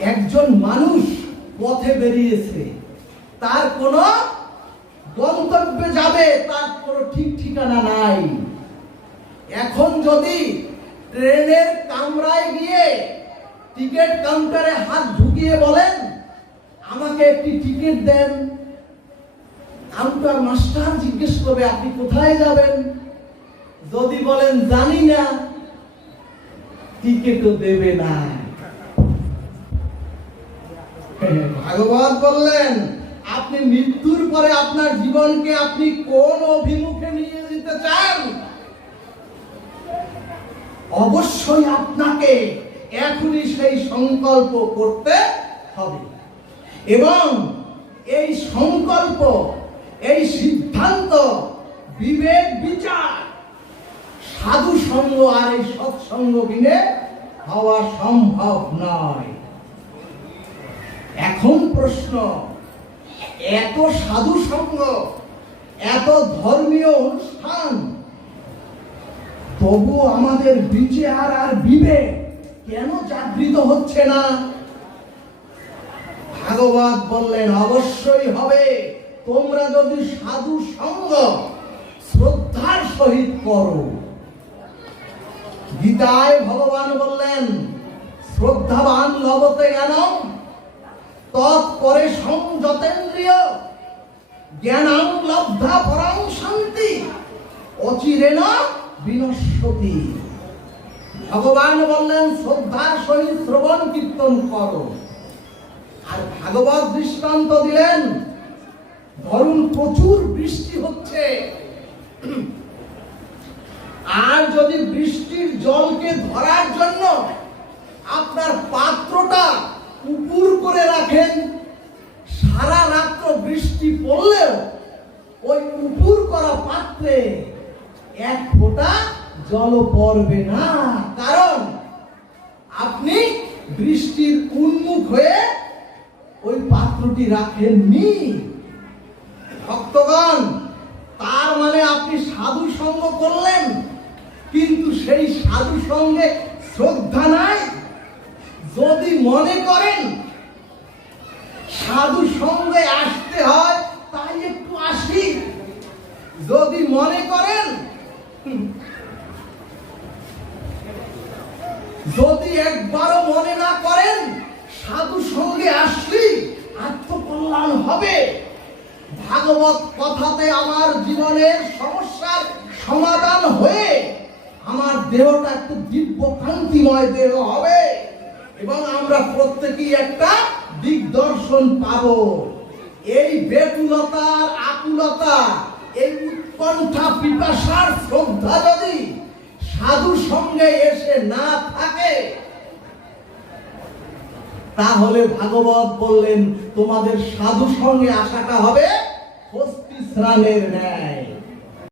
একজন মানুষ পথে বেরিয়েছে, তার কোনো গন্তব্যে যাবে, তার কোনো ঠিক ঠিকানা নাই। এখন যদি ট্রেনের কামরায় গিয়ে টিকিট কাউন্টারে হাত ঢুকিয়ে বলেন, আমাকে একটি টিকিট দেন। কাউন্টার মাস্টার জিজ্ঞেস করবে, আপনি কোথায় যাবেন? যদি বলেন, জানি না। টিকিটও দেবে না। ভাগবত বললেন, আপনি মৃত্যুর পরে আপনার জীবনকে আপনি কোন অভিমুখে নিয়ে যেতে চান? অবশ্যই আপনাকে এখনই সেই সংকল্প করতে হবে। এবং এই সংকল্প, এই সিদ্ধান্ত, বিবেক বিচার সাধু সঙ্গ আর এই সৎসঙ্গ বিনে হওয়া সম্ভব নয়। এখন প্রশ্ন, এত সাধু সঙ্গ, এত ধর্মীয় অনুষ্ঠান, তবু আমাদের বিচার আর বিবেক কেন জাগৃত হচ্ছে না? ভাগবত বললেন, অবশ্যই হবে। তোমরা যদি সাধু সঙ্গ শ্রদ্ধার সহিত করো। গীতায় ভগবান বললেন, শ্রদ্ধাবান লবতে জ্ঞানম তৎপরে সংযতেন্দ্রিয় জ্ঞানাং লব্ধা পরাং শান্তি অচিরে অচিরেণ বিনশ্বতি। ভগবান বললেন শ্রদ্ধার সহিত শ্রবণ কীর্তন করো। আর ভাগবত দৃষ্টান্ত দিলেন, ধরুন প্রচুর বৃষ্টি হচ্ছে। আর যদি বৃষ্টির জলকে ধরার জন্য আপনার পাত্রটা রাখেন সারা রাত্র বৃষ্টি পড়লেও ওই উপুর করা পাত্রে এক ফোঁটা জল পড়বে না। কারণ আপনি বৃষ্টির উন্মুখ হয়ে ওই পাত্রটি রাখেননি। ভক্তগণ, তার মানে আপনি সাধু সঙ্গ করলেন, কিন্তু সেই সাধু সঙ্গে শ্রদ্ধা নাই। যদি মনে করেন সাধু সঙ্গে আসতে হয়, তাই একটু আসি। যদি মনে করেন যদি একবারও মনে না করেন সাধু সঙ্গে আসলি আত্মকল্যাণ হবে। ভাগবত কথাতে আমার জীবনের সমস্যার সমাধান হয়ে, আমার দেহটা একটু দিব্য কান্তিময় দেহ হবে। এবং আমরা প্রত্যেকেই একটা দিগদর্শন পাবো। এই বেকুলতার আকুলতা, এই উৎকণ্ঠা পিপাসার শ্রদ্ধা যদি সাধু সঙ্গে এসে না থাকে, তাহলে ভাগবত বললেন, তোমাদের সাধু সঙ্গে আসাটা হবে হস্তি স্নানের ন্যায়।